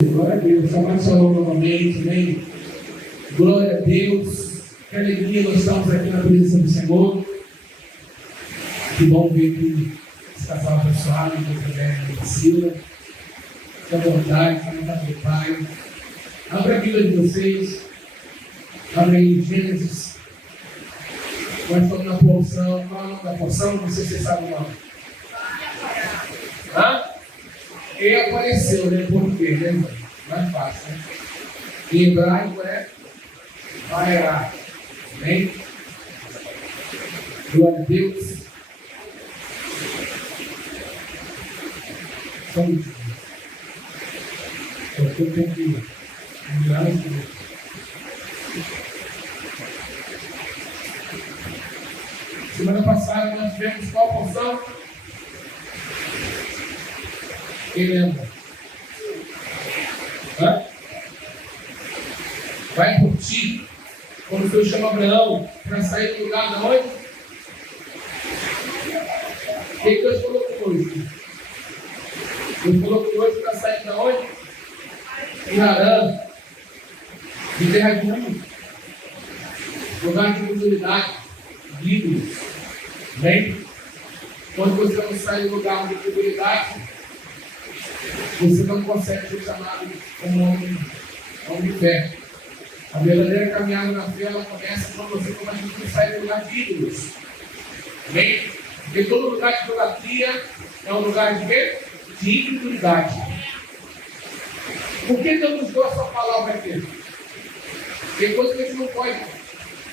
Glória a Deus, chamar seu nome novamente, amém? Glória a Deus, que alegria nós estamos aqui na presença do Senhor. Que bom ver que esse casal abençoado, Deus Roberto e Priscila. Fique à vontade, fique à vontade do Pai. Abra a Bíblia de vocês, abre aí Gênesis. Nós estamos na porção, qual é o nome da porção? Não sei se você sabe o nome. Hã? E apareceu, né? Por quê, né, irmão? Mais fácil, né? Em hebraico é Vaerá. Amém? Glória a Deus. Só um minuto. Eu tenho que mirar isso. Semana passada nós tivemos qual porção? Quem lembra? Hã? Vai por ti. Quando Deus chama Abraão para sair do lugar de onde? O que Deus colocou hoje? Deus colocou hoje para sair de onde? De Harã, de terra de Ur, lugar de autoridade, de ídolos. Bem? Quando você não sai do lugar de autoridade, você não consegue ser chamado como homem de fé. A verdadeira caminhada na fé, ela começa quando você começa a sair do lugar de ídolos. Bem? Porque todo lugar de idolatria é um lugar de quê? De incredulidade. Por que Deus nos deu essa palavra aqui? Tem coisa que a gente não pode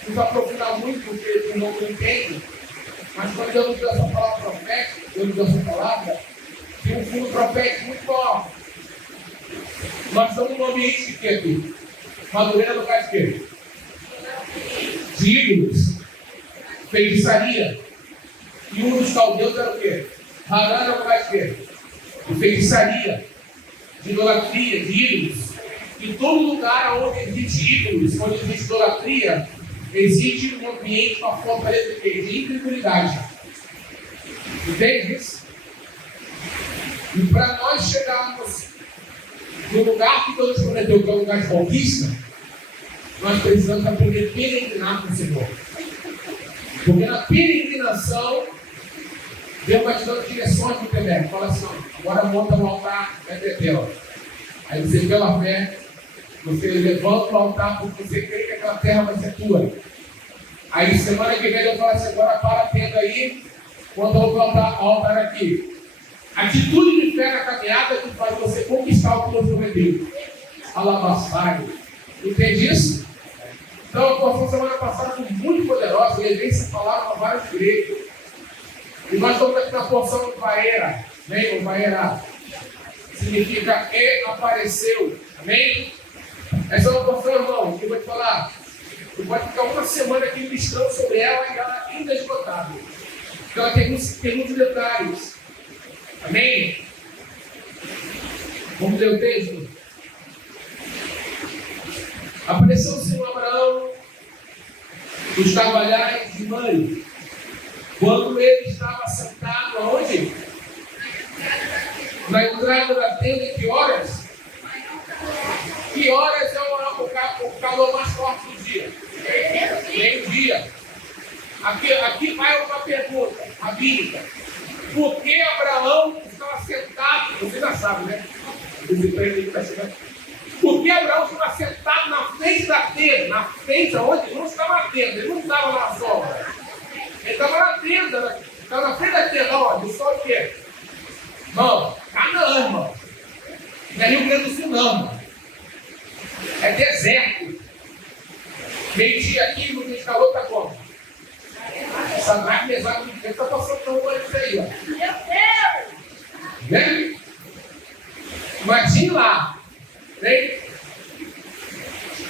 nos aprofundar muito, porque o não entende. Mas quando Deus nos deu essa palavra profética, Deus nos deu essa palavra, tem um fundo profético muito bom. Nós estamos num ambiente de quê aqui? Madureira é lugar de quê? De ídolos, feitiçaria. E um dos caldeus era o quê? Harã era lugar de quê? De feitiçaria, de idolatria, de ídolos. E todo lugar onde existe ídolos, onde existe idolatria, existe um ambiente, uma fortaleza de incredulidade. Entende isso? E para nós chegarmos no lugar que Deus prometeu, que é o lugar de conquista, nós precisamos aprender a peregrinar com o Senhor. Porque na peregrinação, Deus vai te dando direções do Temer. Fala assim, agora monta o altar na Betel. Aí você, pela fé, você levanta o altar porque você crê que aquela terra vai ser tua. Aí semana que vem eu falo assim, agora para a tenda aí, quando eu voltar ao altar aqui. Atitude de fé na caminhada que faz você conquistar o que Deus prometeu. Alabaçário. Entende isso? Então a porção semana passada foi muito poderosa. Eu levei essa palavra para vários igrejas. E nós estamos aqui na porção do Vaera. Amém? O Vaera significa e apareceu. Amém? Essa é uma porção, irmão, que eu vou te falar. Você pode ficar uma semana aqui ministrando sobre ela e ela ainda é esgotável. Porque ela tem muitos detalhes. Amém? Vamos ler o texto? Apareceu o Senhor Abraão dos carvalhais de Mamre, quando ele estava sentado aonde? Na entrada da tenda. Que horas? Que horas é o calor mais forte do dia? Meio-dia. Aqui vai uma pergunta rabínica. Por que Abraão estava sentado? Você já sabe, né? Por que Abraão estava sentado na frente da tenda? Na frente aonde? Ele não estava na tenda, ele não estava na sombra. Ele estava na tenda, estava na frente da tenda, onde? Só o quê? Não, Canaã, irmão. Não é Rio Grande do Sul, não. É deserto. Meio-dia aqui, no dia de calor, está como? Sadraque, Mesaque e Abednego está passando por um isso aí, ó. Meu Deus! Vem? Imagine lá. Vem?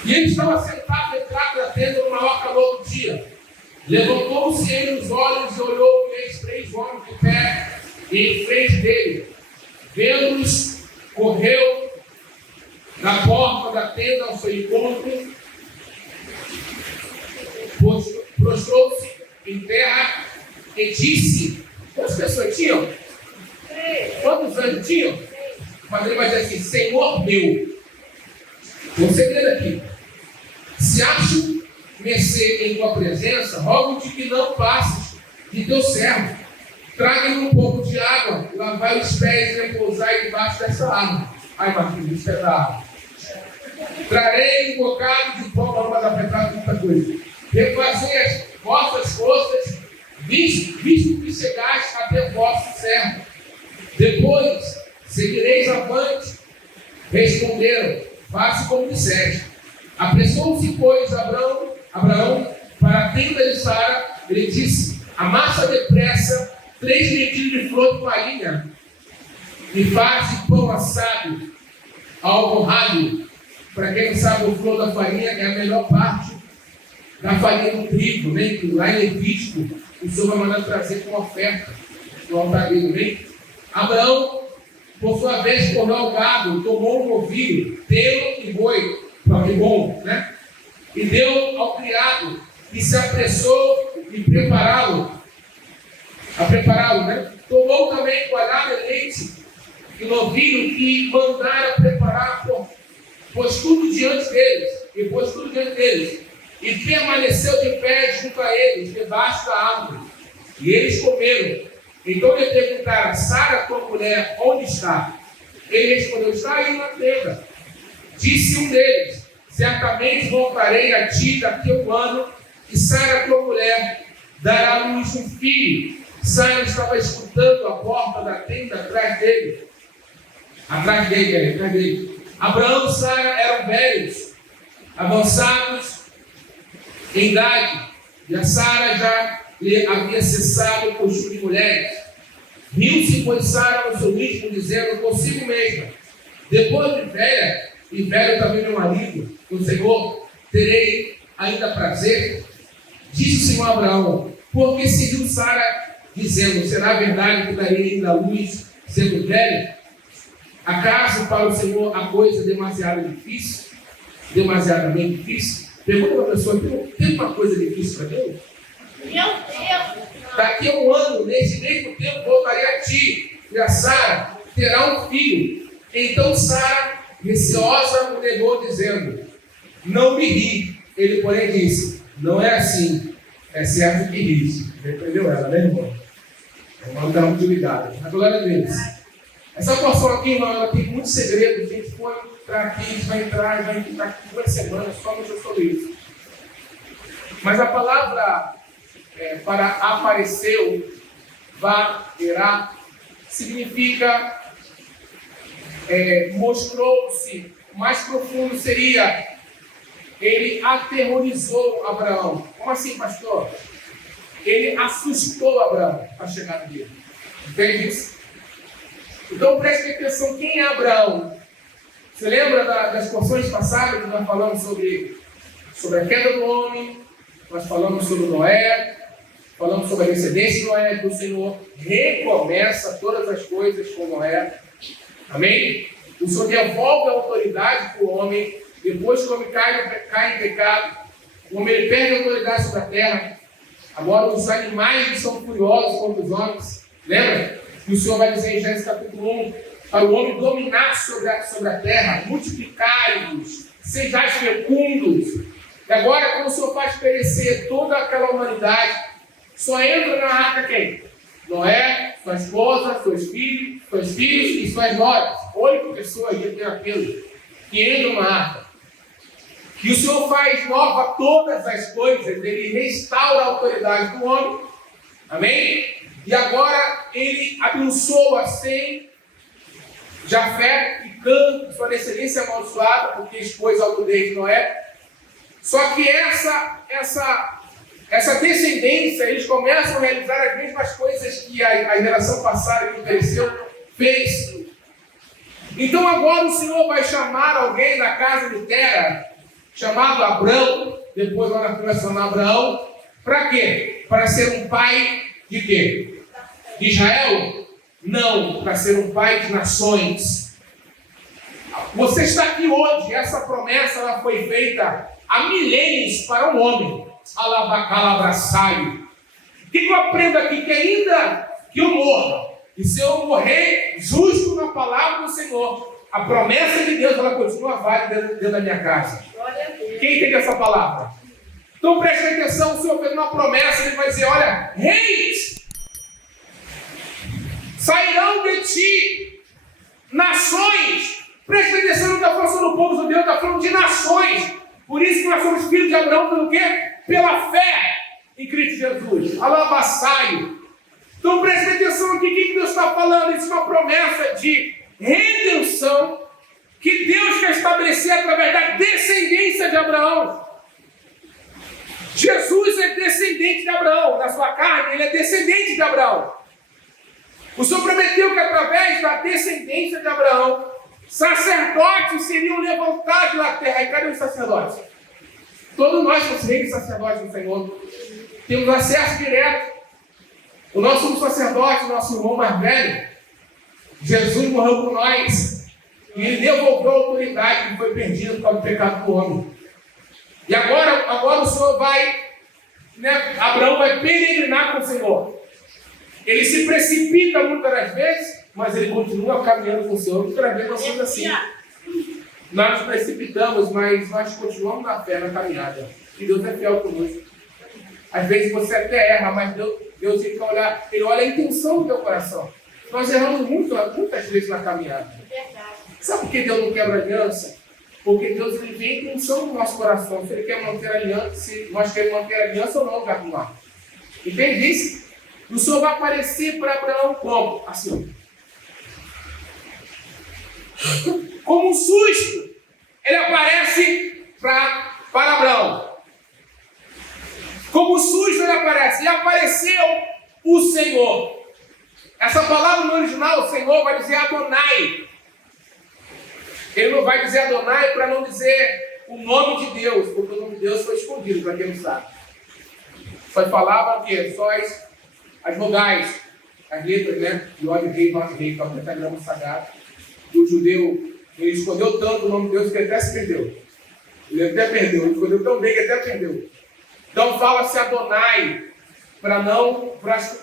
E ele estava sentado dentro da tenda no maior calor do dia. Levantou-se ele os olhos e olhou e fez 3 homens de pé em frente dele. Vendo-os, correu na porta da tenda ao seu encontro, prostrou-se em terra e disse: quantas pessoas tinham? 3. Quantos anos tinham? Mas ele vai dizer assim: Senhor meu. Vou segredo aqui. Se acho mercê em tua presença, rogo-te que não passes de teu servo. Traga-lhe um pouco de água, lavai os pés e repousai debaixo dessa árvore. Ai, Marquinhos, isso é da árvore. Trarei um bocado de pão, vamos apertar muita coisa. Refazei as vossas forças, visto que chegaste até vosso servo. Depois seguireis avante. Responderam: faça como disseste. Apressou-se, pois, Abraão para a tenda de Sara. Ele disse: amassa depressa 3 medidas de flor de farinha e faz pão assado ao borralho. Para quem não sabe, o flor da farinha é a melhor parte da farinha do trigo, né? Que lá em Levítico o Senhor vai mandar trazer como oferta no altar dele, né? Abraão, por sua vez, tornou o gado, tomou um novilho, telo e boi, que bom, né? E deu ao criado, que se apressou em prepará-lo, né? Tomou também coalhada de leite e novilho que mandara preparar, pôs tudo diante deles, e permaneceu de pé junto a eles, debaixo da árvore. E eles comeram. Então lhe perguntaram: Sara, tua mulher, onde está? Ele respondeu: está aí na tenda. Disse um deles: certamente voltarei a ti daqui a um ano, e Sara, tua mulher, dará à luz um filho. Sara estava escutando a porta da tenda atrás dele. Atrás dele. Abraão e Sara eram velhos, avançados em idade, e a Sara já lhe havia cessado o costume de mulheres. Riu-se, pois, Sara no seu íntimo, dizendo consigo mesma: depois de velha, e velho também meu marido, o Senhor, terei ainda prazer? Disse o Senhor a Abraão: porque seguiu Sara, dizendo: será verdade que darei ainda a luz, sendo velha? Acaso para o Senhor a coisa demasiadamente difícil? Pergunta para a pessoa: tem uma coisa difícil para Deus? Meu Deus! Daqui a um ano, nesse mesmo tempo, voltarei a ti, e a Sara terá um filho. Então Sara, receosa, o negou, dizendo: não me ri. Ele, porém, disse: não é assim, é certo que ri. Entendeu ela, né, irmão? Irmão, está muito ligado. A glória a Deus. Essa porção aqui, irmão, ela tem muitos segredos. A gente foi para aqui, a gente vai entrar, vai ficar aqui 2 semanas só sobre isso. Mas a palavra para apareceu, verá, significa mostrou-se. Mais profundo seria: ele aterrorizou Abraão. Como assim, pastor? Ele assustou Abraão com a chegada dele. Entende isso? Então preste atenção: quem é Abraão? Você lembra das porções passadas que nós falamos sobre a queda do homem? Nós falamos sobre Noé, falamos sobre a descendência de Noé, que o Senhor recomeça todas as coisas com Noé. Amém? O Senhor devolve a autoridade para o homem. Depois que o homem cai em pecado, o homem ele perde a autoridade sobre a terra. Agora os animais são furiosos contra os homens. Lembra? E o Senhor vai dizer em Gênesis capítulo 1, para o homem dominar sobre a terra, multiplicai-vos, sejais fecundos. E agora, quando o Senhor faz perecer toda aquela humanidade, só entra na arca quem? Noé, sua esposa, seus filhos e suas noras. 8 pessoas de aquilo que entram na arca. E o Senhor faz nova todas as coisas, ele restaura a autoridade do homem. Amém? E agora ele abençoa sem Jafé e Cã, sua descendência amaldiçoada, porque expôs a nudez de Noé. Só que essa descendência, eles começam a realizar as mesmas coisas que a geração passada que pereceu fez. Então agora o Senhor vai chamar alguém da casa de Tera, chamado Abrão, depois nós vamos mencionar Abraão, para quê? Para ser um pai de quê? De Israel? Não, para ser um pai de nações. Você está aqui hoje, essa promessa ela foi feita há milênios para um homem. Alabacalabraçaio. O que eu aprendo aqui? Que ainda que eu morra, E se eu morrer justo na palavra do Senhor, a promessa de Deus ela continua válida dentro da minha casa. Quem entende essa palavra? Então preste atenção, o Senhor fez uma promessa, Ele vai dizer, olha, reis sairão de ti, nações. Preste atenção, não está falando sobre o povo judeu, está falando de nações. Por isso que nós somos filhos de Abraão, pelo quê? Pela fé em Cristo Jesus. Alabassaio. Então preste atenção aqui, o que Deus está falando? Isso é uma promessa de redenção que Deus quer estabelecer através da descendência de Abraão. Jesus é descendente de Abraão, na sua carne, ele é descendente de Abraão. O Senhor prometeu que através da descendência de Abraão, sacerdotes seriam levantados na terra. E cadê os sacerdotes? Todos nós somos reis e sacerdotes do Senhor. Temos acesso direto. O nosso sumo sacerdote, o nosso irmão mais velho, Jesus morreu por nós. E ele devolveu a autoridade que foi perdida por causa do pecado do homem. E agora o Senhor vai, Abraão vai peregrinar com o Senhor. Ele se precipita muitas das vezes, mas ele continua caminhando com o Senhor. Muitas vezes nós somos assim. Nós nos precipitamos, mas nós continuamos na fé, na caminhada. E Deus é fiel conosco. Às vezes você até erra, mas Deus tem que olhar, Ele olha a intenção do teu coração. Nós erramos muitas vezes na caminhada. Sabe por que Deus não quebra aliança? Porque Deus ele vê a intenção do nosso coração. Se Ele quer manter a aliança, se nós queremos manter a aliança ou não, vai arrumar. Entende isso? O Senhor vai aparecer para Abraão como? Assim. Como um susto. Ele aparece para Abraão. Como um susto ele aparece. E apareceu o Senhor. Essa palavra no original, o Senhor, vai dizer Adonai. Ele não vai dizer Adonai para não dizer o nome de Deus, porque o nome de Deus foi escondido, para quem não sabe. Só falava que só as vogais, as letras, né? Iod, rei, Nod, rei, que é o pentagrama sagrado. E o judeu, ele escondeu tanto o nome de Deus que ele até se perdeu. Ele até perdeu, ele escondeu tão bem que até perdeu. Então fala-se Adonai, para não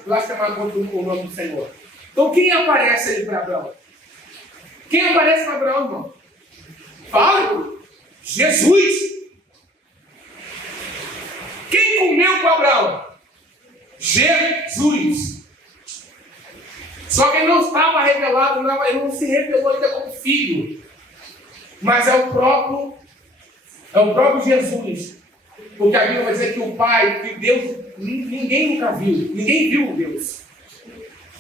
blasfemar contra o nome do Senhor. Então quem aparece ali para Abraão? Quem aparece para Abraão, irmão? Fala, Jesus. Quem comeu com Abraão? Jesus. Só que ele não estava revelado, ele não se revelou ainda como filho. Mas é o próprio Jesus. Porque a Bíblia vai dizer que o Pai, que Deus, ninguém nunca viu. Ninguém viu Deus.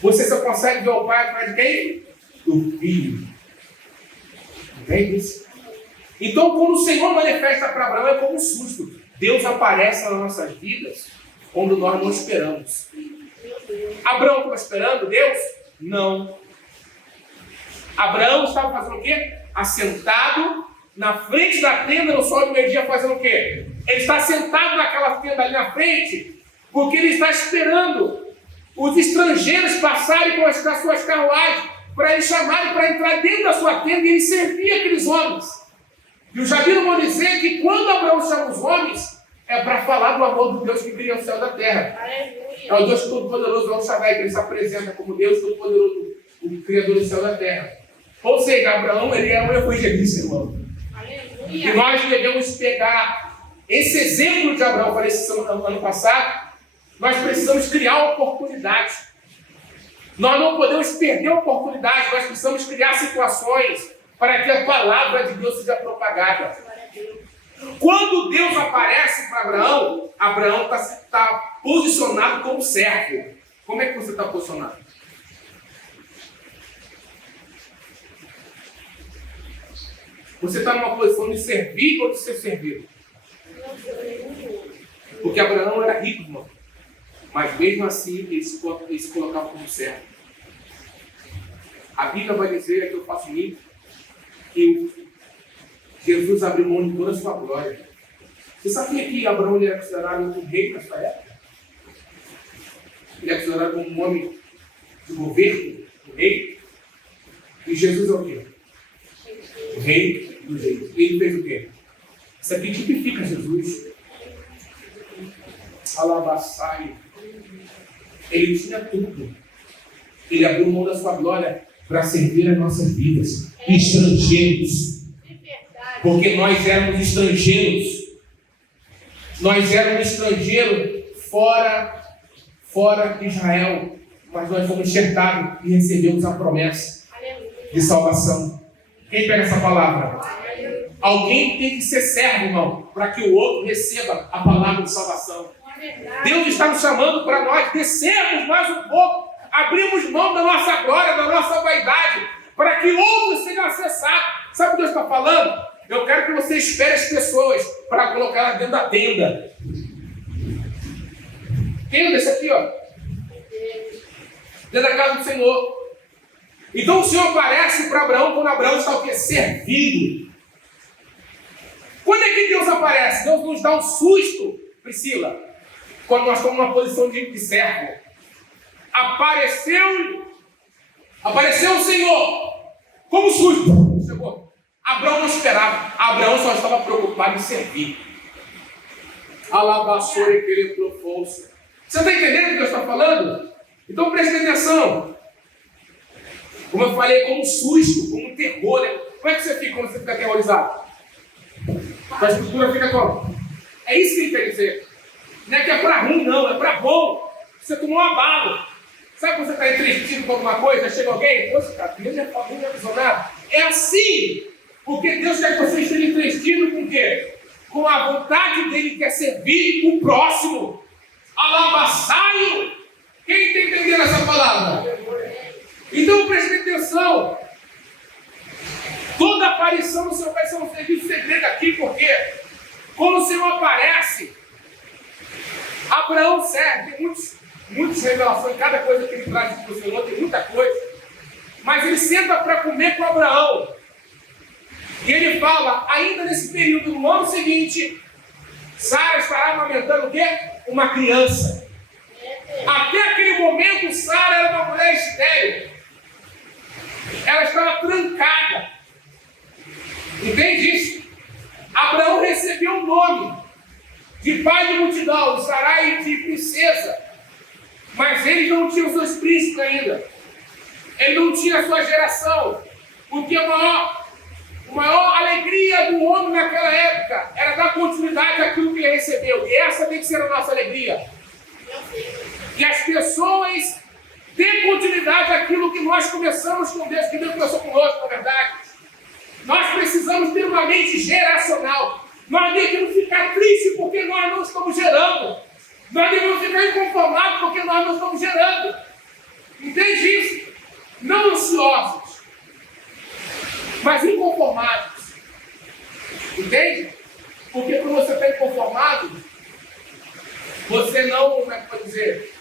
Você só consegue ver o Pai através de quem? Do Filho. Entende isso? Então, quando o Senhor manifesta para Abraão, é como um susto. Deus aparece nas nossas vidas quando nós não esperamos. Abraão estava esperando Deus? Não. Abraão estava fazendo o quê? Assentado na frente da tenda no sol do meio-dia, fazendo o quê? Ele está sentado naquela tenda ali na frente, porque ele está esperando os estrangeiros passarem com as suas carruagens, para eles chamarem para entrar dentro da sua tenda e ele servir aqueles homens. E o Jabino vão dizer que quando Abraão chama os homens, é para falar do amor do Deus que cria o céu e da terra. Aleluia. É o Deus Todo-Poderoso, El Shaddai, que ele se apresenta como Deus Todo-Poderoso, o Criador do céu e da terra. Ou seja, Abraão ele é um evangelista, irmão. Aleluia. E nós devemos pegar esse exemplo de Abraão, falei isso ano passado, nós precisamos criar oportunidades. Nós não podemos perder a oportunidade, nós precisamos criar situações para que a palavra de Deus seja propagada. Quando Deus aparece para Abraão, Abraão está posicionado como servo. Como é que você está posicionado? Você está numa posição de servir ou de ser servido? Porque Abraão era rico, irmão. Mas mesmo assim, ele se colocava como servo. A Bíblia vai dizer que eu faço isso, que Jesus abriu mão de toda a sua glória. Você sabia que Abraão ele era considerado um rei nessa época? Ele é considerado como um homem de governo, um rei. E Jesus é o quê? O rei dos reis. E ele fez o quê? Isso aqui tipifica Jesus. Alabaçai. Ele tinha tudo. Ele abriu mão da sua glória para servir as nossas vidas. Estrangeiros. Porque nós éramos estrangeiros. Nós éramos estrangeiros fora de Israel. Mas nós fomos enxertados e recebemos a promessa de salvação. Quem pega essa palavra? Alguém tem que ser servo, irmão, para que o outro receba a palavra de salvação. Deus está nos chamando para nós descermos mais um pouco, abrirmos mão da nossa glória, da nossa vaidade, para que outros sejam acessados. Sabe o que Deus está falando? Eu quero que você espere as pessoas para colocar elas dentro da tenda. Tenda, esse aqui, ó. Dentro da casa do Senhor. Então o Senhor aparece para Abraão quando Abraão está o quê? Servindo. Quando é que Deus aparece? Deus nos dá um susto, Priscila, quando nós estamos numa posição de servo. Apareceu o Senhor, como susto. Chegou. Abraão não esperava. Abraão só estava preocupado em servir. Alabaçore que ele profouça. Você está entendendo o que Deus está falando? Então preste atenção. Como eu falei, como um susto, como um terror, né? Como é que você fica quando você fica aterrorizado? A estrutura fica como? É isso que ele quer dizer. Não é que é para ruim, não, é para bom. Você tomou um abalo. Sabe quando você está entretido com alguma coisa, chega alguém, poxa, cara, Deus não me avisou nada. É assim, porque Deus quer que você esteja entretido com o quê? Com a vontade dele, quer servir o próximo. Alabaçaio. Quem está entendendo essa palavra? Então preste atenção. Toda aparição do Senhor vai ser um serviço segredo aqui, porque quando o Senhor aparece, Abraão serve. Tem muitas revelações, cada coisa que ele traz para o Senhor, tem muita coisa. Mas ele senta para comer com Abraão. E ele fala, ainda nesse período, no ano seguinte, Sara estará amamentando o quê? Uma criança. Até aquele momento, Sara era uma mulher estéril. Ela estava trancada. Entende isso? Abraão recebeu o nome de pai de multidão, de Sarai e de princesa. Mas ele não tinha os seus príncipes ainda. Ele não tinha a sua geração. Porque a maior alegria do homem naquela época era dar continuidade àquilo que ele recebeu. E essa tem que ser a nossa alegria. Que as pessoas dêem continuidade àquilo que nós começamos com Deus, que Deus começou conosco, na verdade. Nós precisamos ter uma mente geracional. Nós devemos ficar tristes porque nós não estamos gerando. Nós devemos ficar inconformados porque nós não estamos gerando. Entende isso? Não ansiosos, mas inconformados. Entende? Porque quando você está inconformado, você não, como é que pode dizer?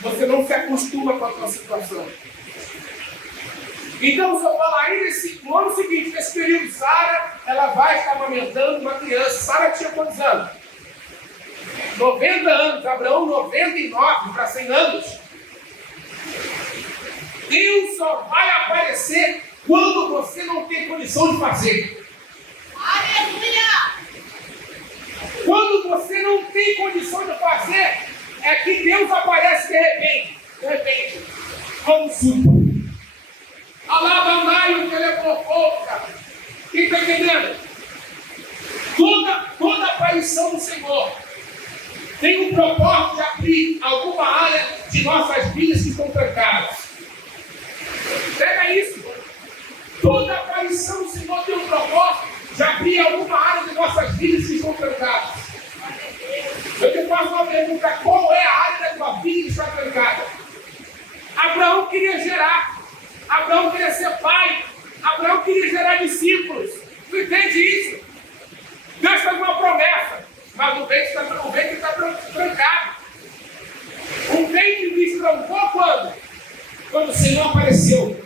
Você não se acostuma com a sua situação. Então, o Senhor fala aí, no ano seguinte, nesse período, Sara, ela vai estar amamentando uma criança. Sara tinha quantos anos? 90 anos. Abraão, 99 para 100 anos. Deus só vai aparecer quando você não tem condição de fazer. Aleluia! Quando você não tem condição de fazer, é que Deus aparece de repente, como súbito. Alabanai o que ele é profundo. Quem está entendendo? Toda aparição do Senhor tem um propósito de abrir alguma área de nossas vidas que estão trancadas. Pega isso. Toda aparição do Senhor tem um propósito de abrir alguma área de nossas vidas que estão trancadas. Eu te faço uma pergunta: qual é a área da tua vida que está trancada? Abraão queria gerar. Abraão queria ser pai. Abraão queria gerar discípulos. Tu entende isso? Deus faz uma promessa, mas o ventre está trancado. O ventre destrancou quando? Quando o Senhor apareceu.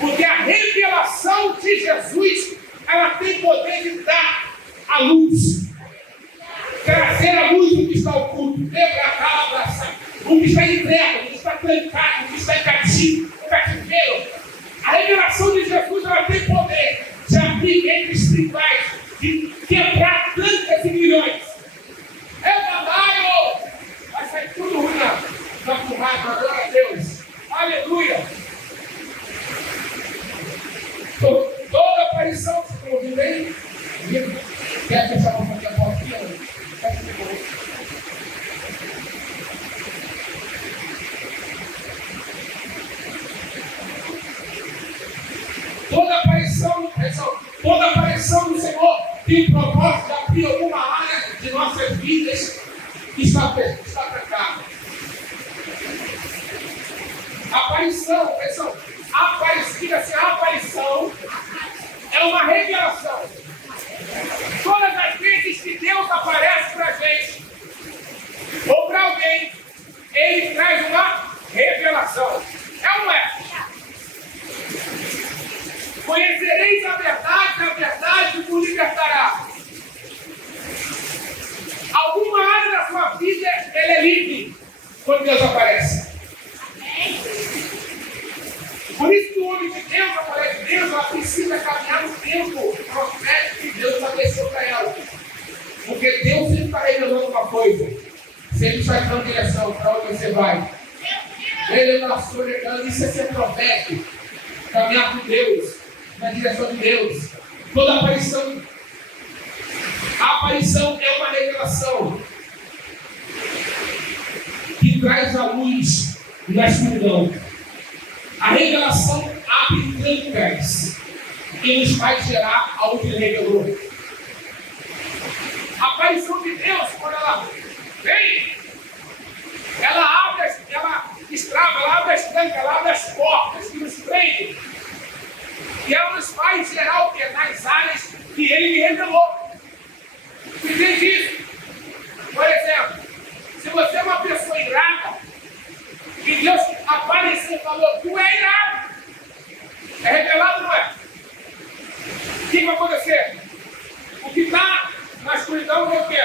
Porque a revelação de Jesus, ela tem poder de dar a luz. Trazer a luz do que está oculto. O que está em trevas, o que está trancado, o que está em cativeiro. A revelação de Jesus, ela tem poder de abrir entre espirituais, de quebrar trancas e milhões. Vai sair tudo ruim na fumaça, glória a Deus. Aleluia. Quer fechar uma pouquinho a portinha? Fecha de boa. Toda aparição do Senhor tem propósito de abrir alguma área de nossas vidas que está trancada. Aparição é uma revelação. Todas as vezes que Deus aparece para a gente, ou para alguém, Ele traz uma revelação. É ou não é? Conhecereis a verdade vos libertará. Alguma área da sua vida, ela é livre quando Deus aparece. Por isso que o homem de Deus, a mulher de Deus, ela precisa caminhar no tempo profético que Deus estabeleceu para ela. Porque Deus sempre está revelando uma coisa. Sempre está dando direção para onde você vai. Revelação, isso é ser profético. Caminhar com Deus, na direção de Deus. Toda aparição. A aparição é uma revelação que traz a luz na escuridão. A revelação abre trancas e nos faz gerar aonde Ele revelou. A aparição de Deus, quando ela vem, ela abre, ela destrava, ela abre as trancas, ela abre as portas que nos prendem. E ela nos faz gerar o que? Nas áreas que Ele me revelou. Entende isso? Por exemplo, se você é uma pessoa irada, e Deus apareceu e falou, tu é irado. É revelado, não é? O que vai acontecer? O que está na escuridão é o quê?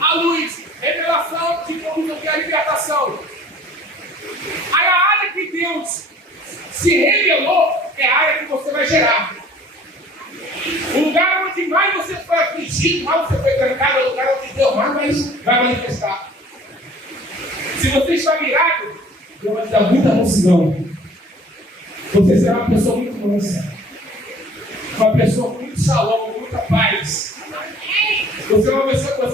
A luz, revelação, de como o que é a libertação. Aí a área que Deus se revelou é a área que você vai gerar. O lugar onde mais você foi afligido, mais você foi trancado, é o lugar onde Deus mais vai manifestar. Se você está virado, Deus vai te dar muita mansidão. Você será uma pessoa muito mansa. Uma pessoa com muito shalom, com muita paz. Você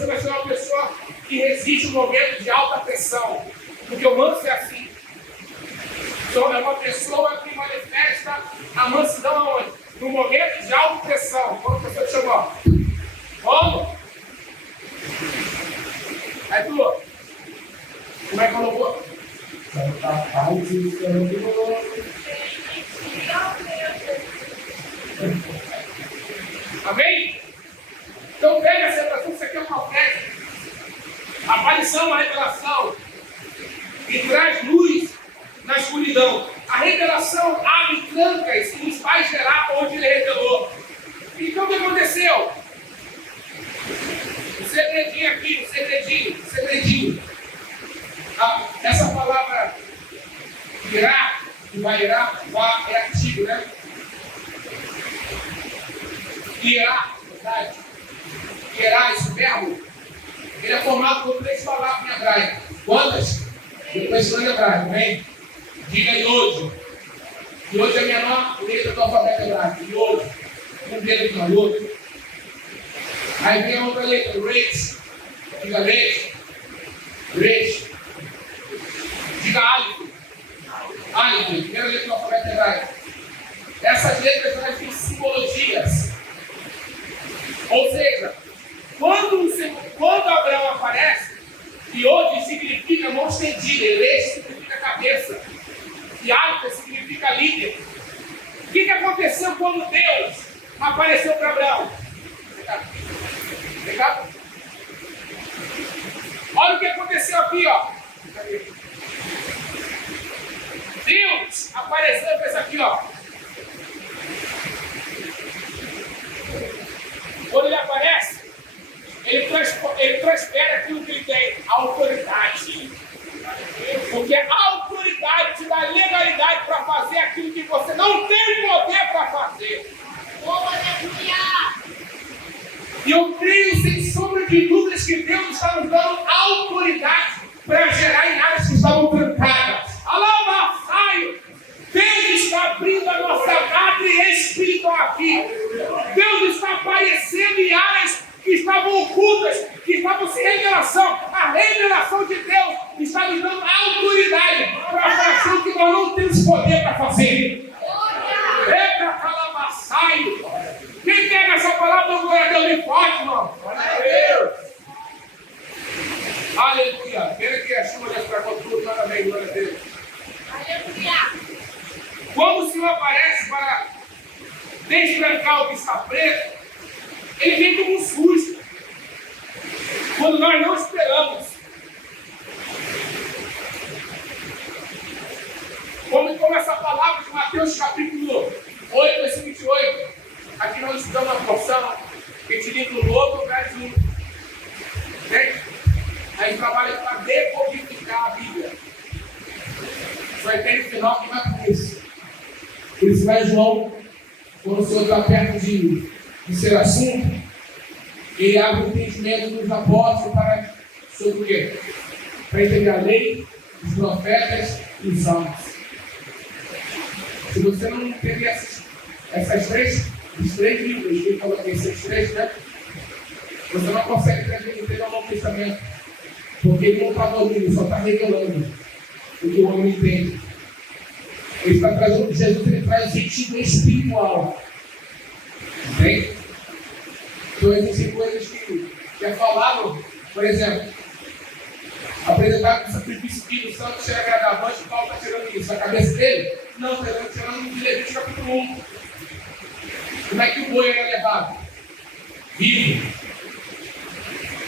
vai ser uma pessoa que resiste um momento de alta pressão. Porque o manso é assim. É uma pessoa que manifesta a mansidão aonde? No momento de alta pressão. Quando a pessoa te chamou, como? Aí tu, como é que eu não vou? Amém? Então pega essa revelação, isso aqui é um profético. A aparição, a revelação, que traz luz na escuridão. A revelação abre trancas e nos faz gerar onde Ele revelou. Então o que aconteceu? O segredinho aqui, o segredinho. Essa palavra irá, que vai irar, é artigo, né? Irá, verdade? Irá, esse verbo, ele é formado por 3 palavras em hebraico. Quantas? Depois em hebraico, amém? Diga Iode. Iode é a menor letra do alfabeto hebraico. Iode. Um dedo aqui, ó, Iode. Aí vem a outra letra, Reis. Diga Reis. Reis. Diga Alif. Alif, primeira letra do alfabeto hebraico. Essas letras elas têm simbologias. Ou seja, quando Abraão aparece, Iode significa mão estendida, Reis significa cabeça. E Alfa significa líder. O que aconteceu quando Deus apareceu para Abraão? Obrigado. Olha o que aconteceu aqui, ó. Deus apareceu e fez aqui, ó. Quando Ele aparece, Ele transfere aquilo que Ele tem, a autoridade. Porque a autoridade te dá legalidade para fazer aquilo que você não tem poder para fazer. E eu creio sem sombra de dúvidas que Deus está nos dando autoridade para gerar em áreas que estavam trancadas. Alaba, saio! Deus está abrindo a nossa pátria espiritual aqui. Deus está aparecendo ocultas que estavam sem revelação. A revelação de Deus está nos dando autoridade para fazer o que nós não temos poder para fazer. Eita, calabassaio. Quem pega essa palavra, glória a Deus, bem forte, irmão. Glória a Deus. Aleluia. Pena que a chuva já estragou tudo, nada bem, glória a Deus. Aleluia. Quando o Senhor aparece para destrancar o que está preso, ele vem como um susto. Quando nós não esperamos. Como essa palavra de Mateus capítulo 8, versículo 28. Aqui nós estudamos uma porção, esse livro novo, verso 1. Né? A gente trabalha para decodificar a Bíblia. Só entende o final que vai por isso. Por isso vai João, quando o Senhor está perto de ser assunto, ele abre o entendimento dos apóstolos para sobre o quê? Para entender a lei, os profetas e os salmos. Se você não entender esses três livros que ele falou aqui, esses três, né? Você não consegue entender o Novo Testamento. Porque ele não está falando, ele só está revelando o que o homem entende. Ele está trazendo, Jesus ele traz sentido espiritual. Entende? Então existem coisas que é falado, por exemplo, apresentar o sacrifício vivo, santo, ser agradável, antes Paulo está tirando isso da cabeça dele? Não, está tirando de Levítico capítulo 1. Como é que o boi era levado? Vivo.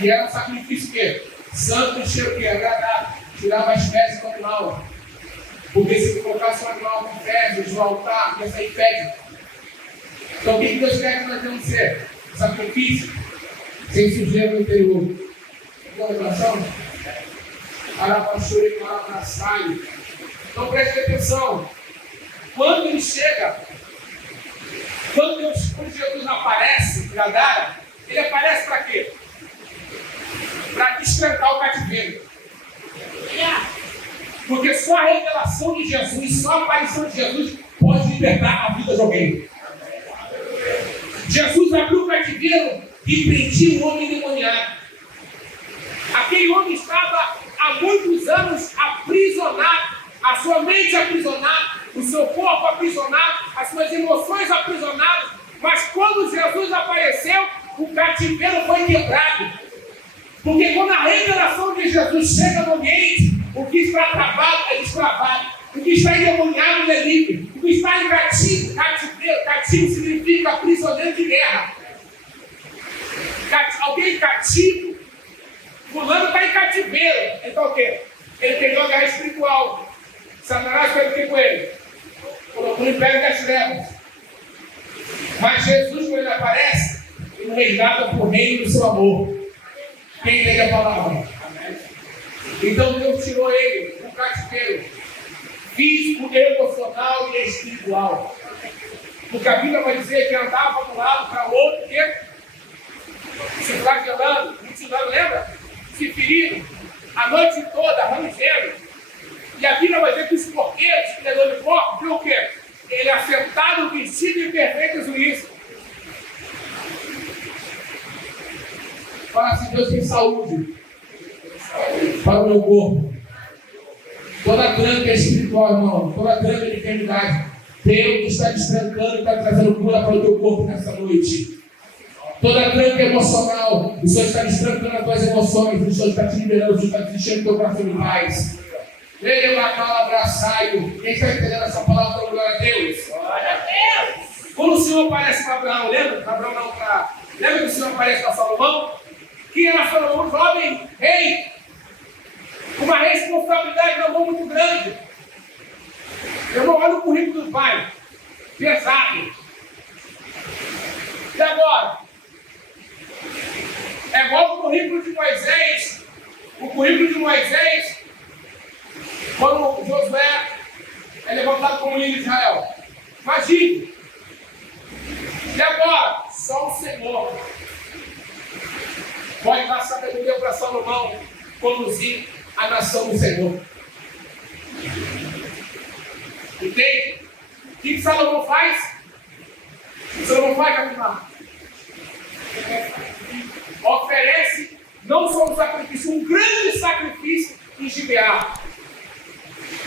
E era um sacrifício que santo e cheiro que agradável, tirava as fezes do animal. Porque se colocasse o animal com fezes no altar, ia sair fezes. Então o que Deus quer que nós devemos ser? Sacrifício, sem sujeira no interior. Uma revelação? Arabaxure, arabaçaio. Então preste atenção. Quando ele chega, quando Jesus aparece, Gadara, ele aparece para quê? Para destrancar o cativeiro. Porque só a revelação de Jesus, só a aparição de Jesus pode libertar a vida de alguém. Jesus abriu o cativeiro e prendia o homem endemoniado. Aquele homem estava há muitos anos aprisionado, a sua mente aprisionada, o seu corpo aprisionado, as suas emoções aprisionadas. Mas quando Jesus apareceu, o cativeiro foi quebrado. Porque quando a revelação de Jesus chega no ambiente, o que está travado é destravado. O que está endemoniado é livre. O que está em cativo, cativo significa prisioneiro de guerra. Alguém cativo, fulano está em cativeiro. Então o quê? Ele pegou a guerra espiritual. Satanás fez o que com ele? Colocou no império das trevas. Mas Jesus, quando ele aparece, ele reinava por reino do seu amor. Quem entende a palavra? Então Deus tirou ele do cativeiro físico, emocional e espiritual. Porque a Bíblia vai dizer que andava de um lado para o outro, que se flagelando, mutilando, lembra? Se ferindo, a noite toda, rangendo. E a Bíblia vai dizer que os porqueiros, que levou de porco, viu o quê? Ele assentado, vestido em perfeito juízo. Fala assim, Deus tem saúde para o meu corpo. Toda tranca é espiritual, irmão. Toda tranca de enfermidade. Deus está destrancando e está trazendo cura para o teu corpo nessa noite. Toda tranca emocional, o Senhor está destrancando as tuas emoções. O Senhor está te liberando, o Senhor está te enchendo o teu coração de paz. Ele vai abraçaio. Quem está entendendo essa palavra? Glória a Deus. Glória a Deus. Quando o Senhor aparece para Abraão, lembra? Lembra que o Senhor aparece para Salomão? Que era Salomão, jovem rei, uma responsabilidade na mão muito grande. Irmão, olha o currículo do pai, pesado. E agora? É igual o currículo de Moisés. O currículo de Moisés, quando Josué é levantado como líder de Israel. Imagine. E agora? Só o Senhor pode dar sabedoria para Salomão conduzir a nação do Senhor. Entende? O que Salomão faz? O Salomão faz, Capitão? Oferece não só um sacrifício, um grande sacrifício em Gibeá,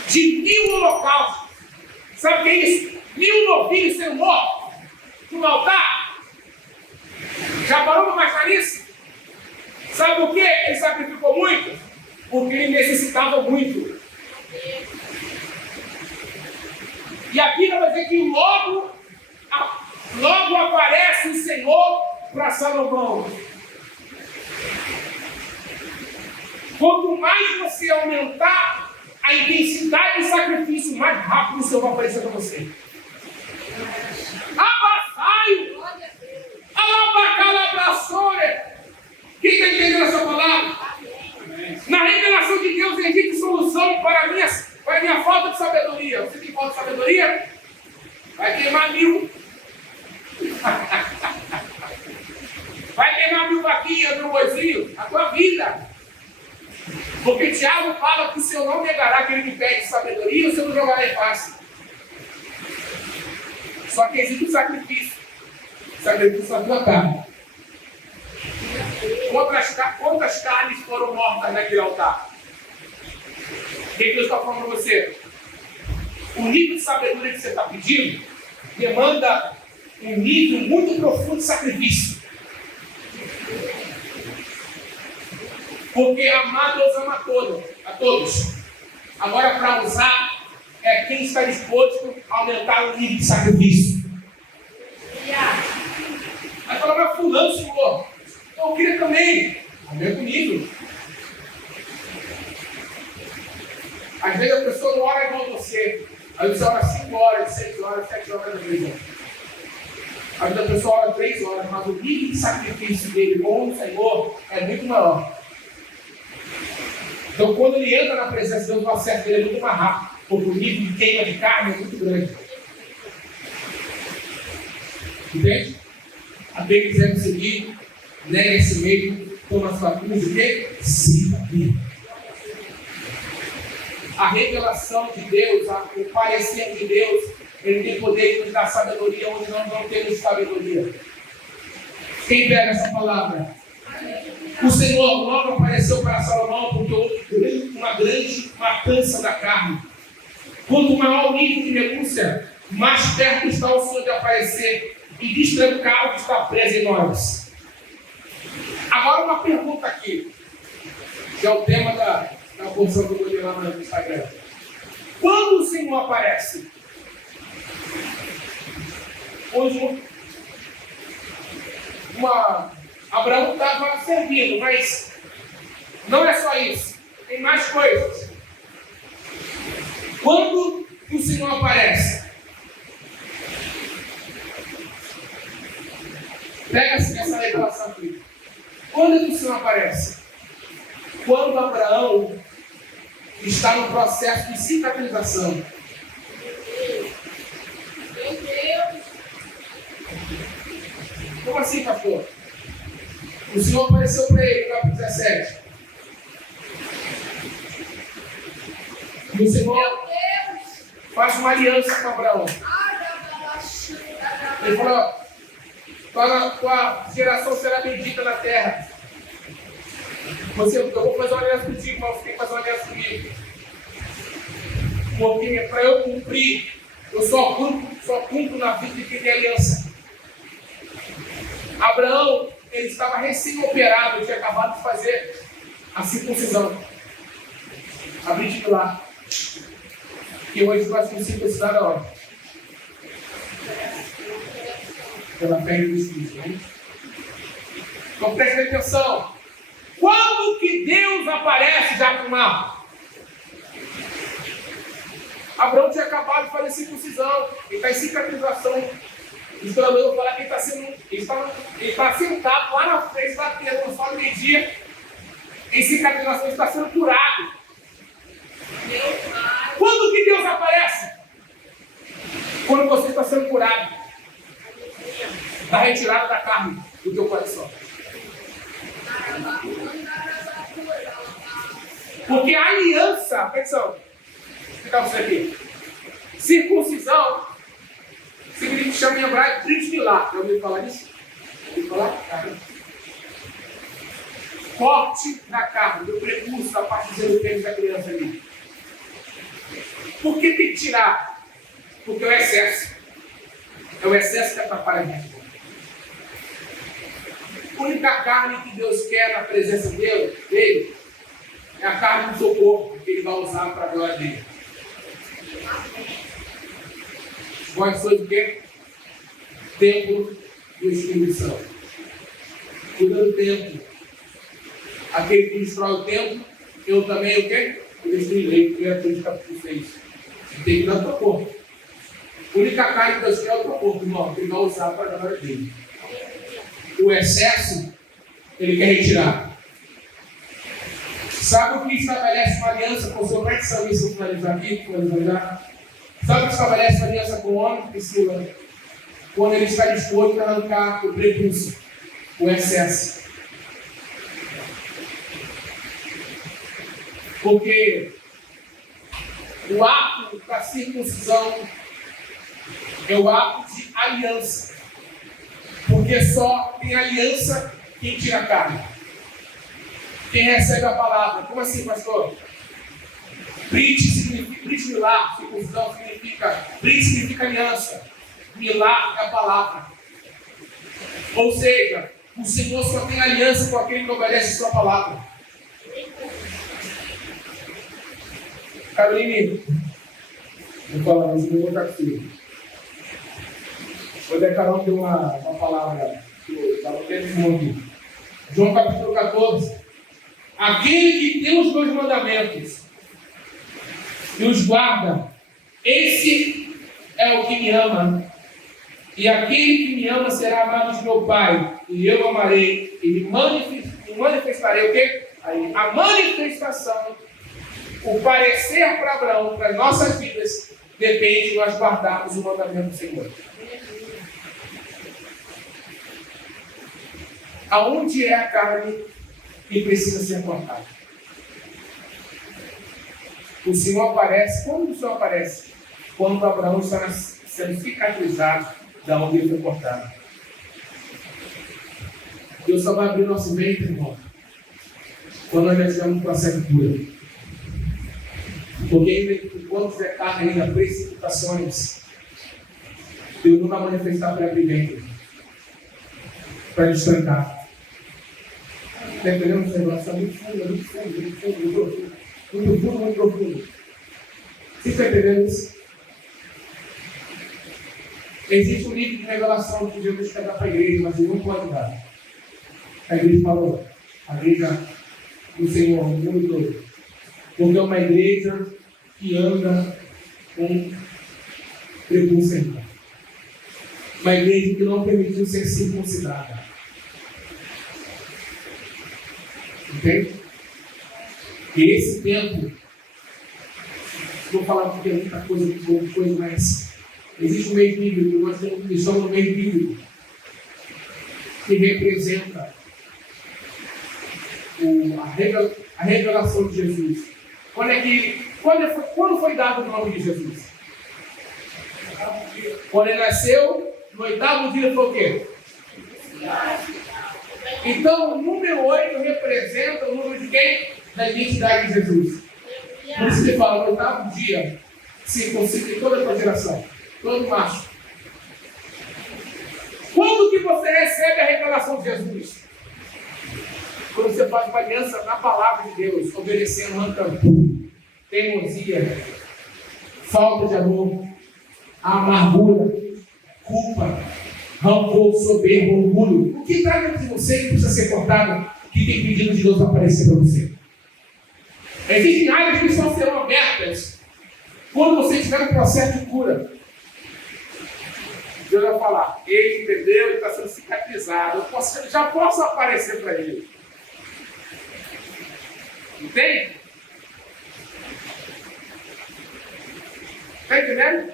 de 1000 holocaustos. Sabe o que é isso? 1000 novilhos sendo mortos no altar. Já parou para imaginar isso? Sabe por que ele sacrificou muito? Porque ele necessitava muito. E a Bíblia vai dizer que logo aparece o Senhor para Salomão. Quanto mais você aumentar a intensidade do sacrifício, mais rápido o Senhor vai aparecer para você. Abassaio! Alabacalabraçore! Quem está entendendo essa palavra? Na revelação de Deus existe solução para a minha falta de sabedoria. Você tem falta de sabedoria? Vai queimar 1000. Vai queimar 1000 vaquinhas no boizinho, a tua vida. Porque Tiago fala que o Senhor não negará que ele me pede sabedoria, o Senhor não jogará em face. Só que existe um sacrifício. Sacrifício da tua carne. Quantas carnes foram mortas naquele altar? O que Deus está falando para você? O nível de sabedoria que você está pedindo demanda um nível muito profundo de sacrifício. Porque amar Deus ama a todos. Agora, para usar, é quem está disposto a aumentar o nível de sacrifício. Vai falar para fulano, Senhor. Eu queria também. Aumenta o nível. Às vezes a pessoa não ora igual você. Aí você ora 5 horas, 6 horas, 7 horas da manhã. Às vezes a pessoa ora 3 horas, mas o nível de sacrifício dele com o Senhor é muito maior. Então, quando ele entra na presença de Deus, o acesso dele é muito mais rápido, porque o nível de queima de carne é muito grande. Entende? A Bíblia quiser me seguir, nega esse meio, toma sua cruz e quê? Siga a Bíblia. A revelação de Deus, o parecer de Deus, ele tem poder de nos dar sabedoria onde nós não temos sabedoria. Quem pega essa palavra? O Senhor logo apareceu para Salomão porque houve uma grande matança da carne. Quanto maior o nível de renúncia, mais perto está o Senhor de aparecer e destrancar o que está preso em nós. Agora uma pergunta aqui, que é o tema da porção que eu vou ler lá no Instagram. Quando o Senhor aparece? Hoje, Abraão estava servindo, mas não é só isso. Tem mais coisas. Quando o Senhor aparece? Pega essa revelação aqui. Quando o Senhor aparece? Quando Abraão está no processo de cicatrização. Meu Deus! Como assim, pastor? O Senhor apareceu para ele no capítulo 17. E o Senhor faz uma aliança com Abraão. Ele falou: tua geração será bendita na terra. Eu vou fazer uma aliança contigo, mas você tem que fazer uma aliança comigo. Porque para eu cumprir, eu só cumpro na vida de quem tem aliança. Abraão, ele estava recém-operado, tinha acabado de fazer a circuncisão. Abrir de lá. Que hoje vai ser circuncidado onde? Pela fé em Cristo, né? Então preste atenção. Quando que Deus aparece já com o mapa? Abraão tinha acabado de fazer circuncisão. Ele está em cicatrização. Então eu vou falar que ele está sentado lá na frente da tenda, no sol do meio-dia, em cicatrização, está sendo curado. Quando que Deus aparece? Quando você está sendo curado da retirada da carne do teu coração. Porque a aliança, atenção, vou explicar você aqui. Circuncisão significa, chama em hebraico, brit milá. Já ouviu falar disso? Ouviu falar? corte na carne, do prepúcio, da parte do tempo da criança ali. Por que tem que tirar? Porque é o excesso. É o excesso que atrapalha a gente. A única carne que Deus quer na presença dele é a carne do seu corpo, que ele vai usar para a glória dele. Vós sois o quê? Templo do Espírito Santo. Cuida do templo. Aquele que destrói o templo, eu também o quê? Eu destruirei. 1 Coríntios capítulo 6. Você tem que dar o teu corpo. A única carne que Deus quer é o teu corpo, irmão, que ele vai usar para a glória dele. O excesso, ele quer retirar. Sabe o que estabelece uma aliança com o seu pai de sangue? Se eu finalizar aqui, sabe o que estabelece uma aliança com o homem, Priscila? Quando ele está disposto a arrancar o prepúcio, o excesso. Porque o ato da circuncisão é o ato de aliança. Porque só tem aliança quem tira a carne. Quem recebe a palavra. Como assim, pastor? Brit significa milagre. Circuncisão significa. Brit significa aliança. Milagre é a palavra. Ou seja, o Senhor só tem aliança com aquele que obedece a sua palavra. Caroline, vou falar, mas eu vou botar aqui. Hoje a Carol deu uma palavra que eu estava tendo aqui. João capítulo 14. Aquele que tem os meus mandamentos e os guarda, esse é o que me ama. E aquele que me ama será amado de meu Pai, e eu amarei, e me manifestarei o quê? Aí, a manifestação, o parecer para Abraão, para as nossas vidas, depende de nós guardarmos o mandamento do Senhor. Aonde é a carne que precisa ser cortada? O Senhor aparece, quando o Senhor aparece? Quando Abraão está sendo cicatrizado da onde ele foi cortado. Deus só vai abrir nosso ventre, irmão, quando nós já estivermos no processo de cura. Porque ainda, enquanto tiver carne ainda, precipitações, Deus não vai manifestar para abrir ventre, para destrancar. Está entendendo esse negócio? Está muito fundo, muito fundo, muito fundo, muito profundo. Muito fundo, muito profundo. Você está entendendo isso? Existe um livro de revelação que Jesus quer dar para a igreja, mas ele não pode dar. A igreja falou, a igreja do Senhor, o mundo todo. Porque é uma igreja que anda com prepúcio. Uma igreja que não permitiu ser circuncidada. Entende? E esse tempo, vou falar porque é muita coisa, mas existe um meio bíblico, nós estamos no meio bíblico, que representa a revelação de Jesus. Quando foi dado o nome de Jesus? Quando ele nasceu, no 8º dia foi o quê? Então, o número 8 representa o número de quem? Da identidade de Jesus. Por isso ele fala, no 8º dia, circuncide toda a tua geração, todo macho. Quando que você recebe a revelação de Jesus? Quando você faz uma aliança na palavra de Deus, obedecendo, arrancando teimosia, falta de amor, amargura, culpa, rancor, soberba, orgulho. O que está dentro de você que precisa ser cortado, que tem pedido de Deus aparecer para você? Existem áreas que só serão abertas quando você estiver no processo de cura. Deus vai falar, ele entendeu, ele está sendo cicatrizado, eu já posso aparecer para ele. Entende? Está entendendo?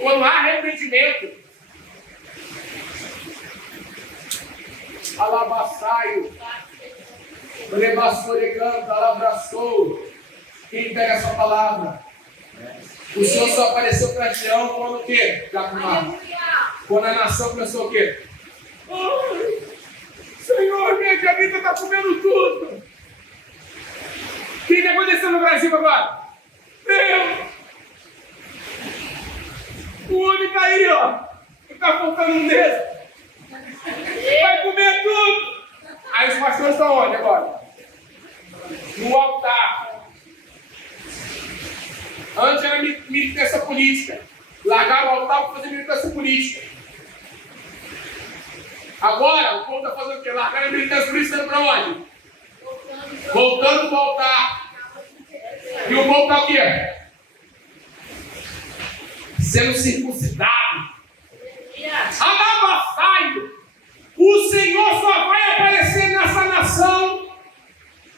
Quando há arrependimento, alabaçaio, levassou, canta, alabraçou. Quem pega essa palavra? O Senhor só apareceu para Tião quando o quê? Quando a nação pensou o quê? Senhor, me israelita está comendo tudo. O que está acontecendo no Brasil agora? Meu! O homem está aí, ó. Está faltando um dedo. Vai comer tudo. Aí os pastores estão onde agora? No altar. Antes era militância política. Largaram o altar para fazer militância política. Agora, o povo está fazendo o quê? Largaram a militância política para onde? Voltando para o altar. E o povo está o quê? Sendo circuncidado. Alabassaio. O Senhor só vai aparecer nessa nação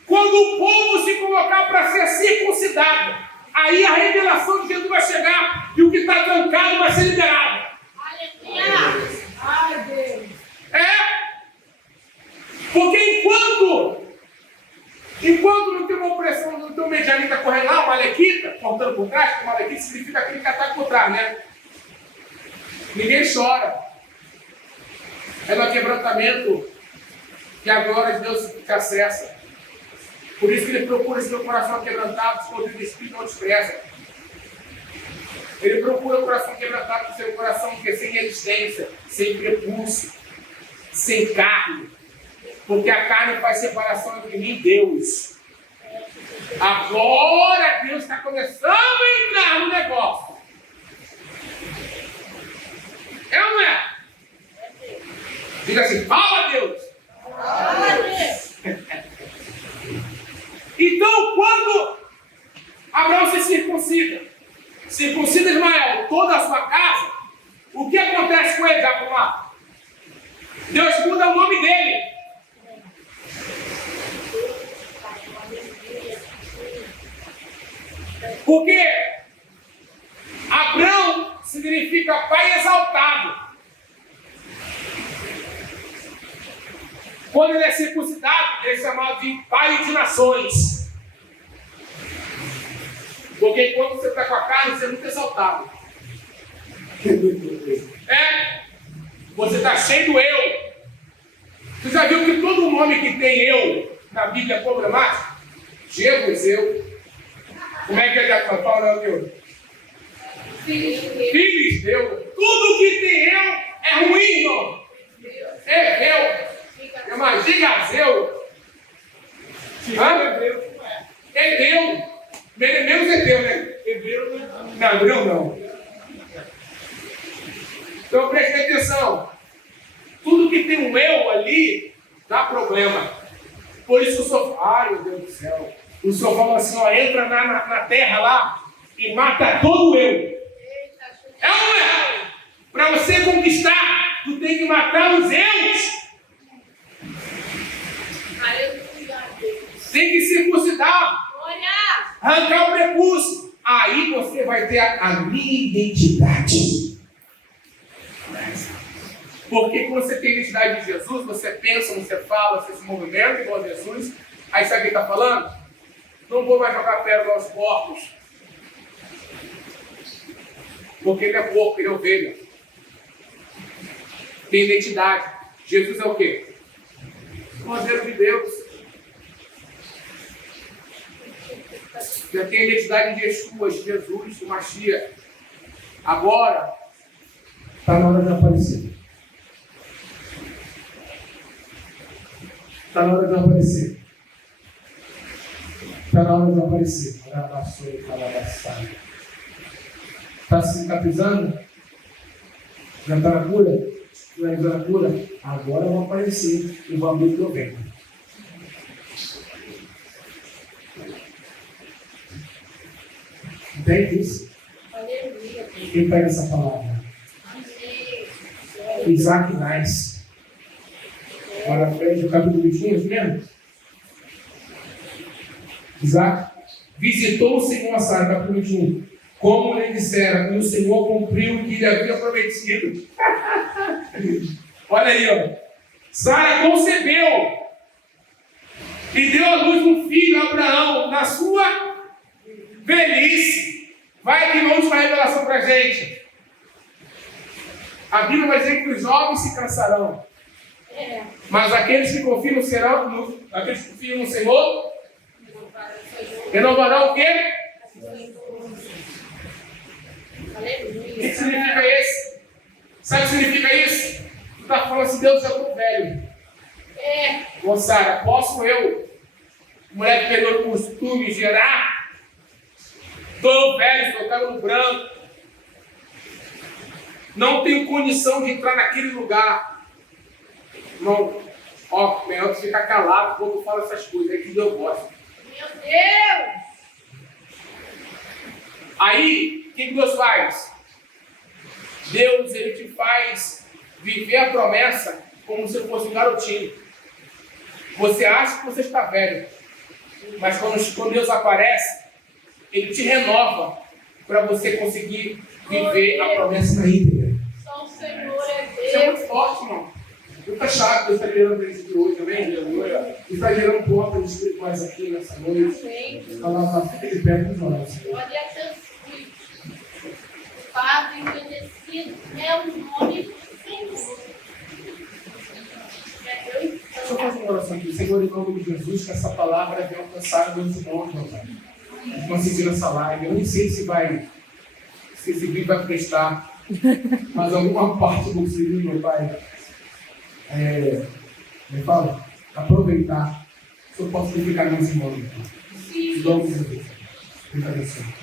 quando o povo se colocar para ser circuncidado. Aí a revelação de Jesus vai chegar e o que está trancado vai ser liberado. Ai, Deus. Porque enquanto não tem uma opressão, não tem um medianita correndo lá, uma malequita, cortando por trás, porque malequita significa aquele que ataca por trás, né? Ninguém chora. É no quebrantamento que a glória de Deus se acessa. Por isso que ele procura esse meu coração quebrantado, escondido de espírito não despreza. Ele procura o coração quebrantado, seu coração que é sem resistência, sem prepúcio, sem carne. Porque a carne faz separação entre mim e Deus. Agora Deus está começando a entrar no negócio. É ou não é? Diga assim, fala Deus. Fala, Deus. Então, quando Abraão se circuncida Ismael, toda a sua casa, o que acontece com ele, já lá? Deus muda o nome dele. Porque Abrão significa pai exaltado. Quando ele é circuncidado, ele é chamado de pai de nações. Porque enquanto você está com a carne, você é muito exaltado. Você está cheio do eu. Você já viu que todo nome que tem eu na Bíblia é problemático? Jebuseu. Como é que ele já fala, meu? Filisteu. Tudo que tem eu é ruim, irmão. É eu. Imagina Zeu. Hebreu. Menos Hebreu, né? Hebreu não. Não, Hebreu não. Então preste atenção. Tudo que tem um eu ali dá problema. Por isso que o senhor fala, ai meu Deus do céu. O senhor fala assim, ó, entra na terra lá e mata todo o eu. É ou não é? Para você conquistar, tu tem que matar os eus. Tem que circuncidar. Arrancar o prepúcio. Aí você vai ter a minha identidade. Porque quando você tem a identidade de Jesus, você pensa, você fala, você se movimenta igual a Jesus. Aí sabe o que está falando? Não vou mais jogar pérola aos porcos. Porque ele é porco, ele é ovelha. Tem identidade. Jesus é o quê? Cordeiro de Deus. Já tem a identidade de Yeshua, de Jesus, de Mashiach. Agora, está na hora de aparecer. Está na hora de aparecer. Está na hora de aparecer. Está pisando? Já está na cura? Já está na cura? Agora vai aparecer e vou abrir o problema. Entende isso? Quem pega essa palavra? Isaac Nice. Agora frente o capítulo 20 mesmo. Isaac visitou o Senhor a Sara, capítulo 21. Como lhe disseram, e o Senhor cumpriu o que lhe havia prometido. Olha aí, ó. Sara concebeu e deu à luz um filho, Abraão, na sua velhice. Vai aqui na última revelação para a gente. A Bíblia vai dizer que os jovens se cansarão. É. Mas aqueles que confiam no Senhor, renovarão o quê? O que significa isso? Sabe o que significa isso? Tu está falando assim, Deus, eu estou velho. Moçada, posso eu, mulher que pegou o costume, gerar? Estou velho, estou cabelo branco. Não tenho condição de entrar naquele lugar. Não. Ó, melhor que ficar calado quando fala essas coisas. É que Deus gosta. Meu Deus! Aí, o que Deus faz? Deus, Ele te faz viver a promessa como se fosse um garotinho. Você acha que você está velho, mas quando Deus aparece, Ele te renova para você conseguir viver a promessa na íntegra. Só o Senhor é Isso é muito Deus. forte, irmão. Muita chave Deus está gerando para isso de hoje, amém? Aleluia. E está gerando portas espirituais aqui nessa noite. Amém. Está lá perto dos olhos. Glória a Deus. Padre envelhecido é o nome do Senhor. Deixa eu fazer uma oração aqui. Senhor, em nome de Jesus, que essa palavra venha alcançar meus irmãos, meu Pai. Que vão assistir essa live. Eu nem sei se esse vídeo vai prestar, mas alguma parte do vídeo, meu Pai, me fala, aproveitar. Se eu posso edificar meus irmãos, meu Pai. Em nome de Jesus. Obrigado, Senhor.